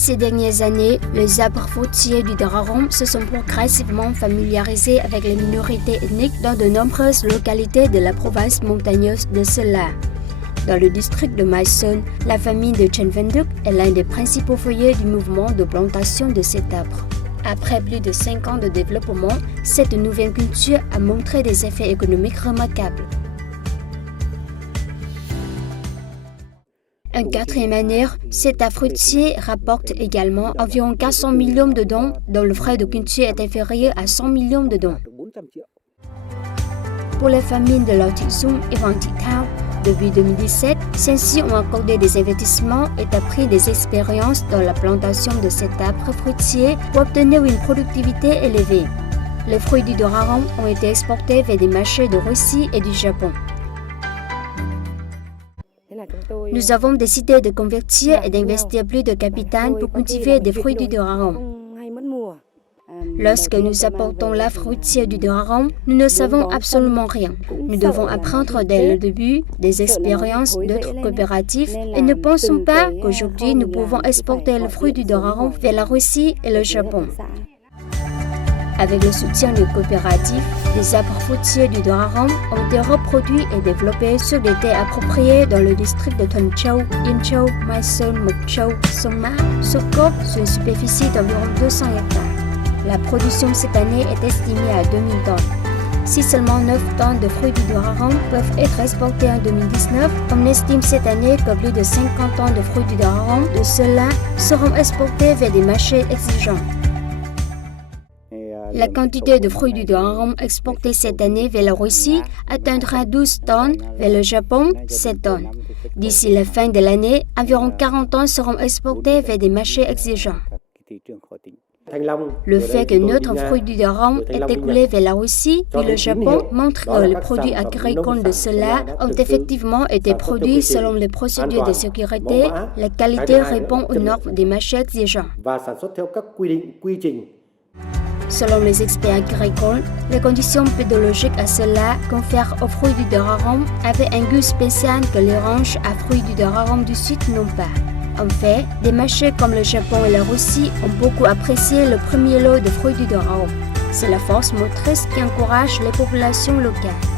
Ces dernières années, les arbres fruitiers du Dararum se sont progressivement familiarisés avec les minorités ethniques dans de nombreuses localités de la province montagneuse de Selat. Dans le district de Mai Sơn, la famille de Trần Văn Đức est l'un des principaux foyers du mouvement de plantation de cet arbre. Après plus de 5 ans de développement, cette nouvelle culture a montré des effets économiques remarquables. Un quatrième année, cet arbre fruitier rapporte également environ 400 millions de dons, dont le frais de culture est inférieur à 100 millions de dons. Pour les familles de Lao Thị Dung et Hoàng Thị Thao, depuis 2017, celles-ci ont accordé des investissements et appris des expériences dans la plantation de cet arbre fruitier pour obtenir une productivité élevée. Les fruits du Dararum ont été exportés vers des marchés de Russie et du Japon. Nous avons décidé de convertir et d'investir plus de capital pour cultiver des fruits du Dararum. Lorsque nous apportons l'arbre fruitier du Dararum, nous ne savons absolument rien. Nous devons apprendre dès le début des expériences d'autres coopératives et ne pensons pas qu'aujourd'hui nous pouvons exporter le fruit du Dararum vers la Russie et le Japon. Avec le soutien des coopératives, les arbres fruitiers du Dararum ont été reproduits et développés sur des terres appropriées dans le district de Thuần Châu, Yên Châu, Mai Sơn, Mộc Châu, Sông Mã, Sokop, sur une superficie d'environ 200 hectares. La production cette année est estimée à 2000 tonnes. Si seulement 9 tonnes de fruits du Dararum peuvent être exportés en 2019, on estime cette année que plus de 50 tonnes de fruits du Dararum de ceux-là seront exportés vers des marchés exigeants. La quantité de fruits du Dararum exportés cette année vers la Russie atteindra 12 tonnes, vers le Japon 7 tonnes. D'ici la fin de l'année, environ 40 tonnes seront exportées vers des marchés exigeants. Le fait que notre fruit du Dararum est écoulé vers la Russie puis le Japon montre que les produits agricoles de ceux-là ont effectivement été produits selon les procédures de sécurité. La qualité répond aux normes des marchés exigeants. Selon les experts agricoles, les conditions pédologiques à cela confèrent aux fruits du Dararum avaient un goût spécial que les ranchs à fruits du Dararum du Sud n'ont pas. En fait, des marchés comme le Japon et la Russie ont beaucoup apprécié le premier lot de fruits du Dararum. C'est la force motrice qui encourage les populations locales.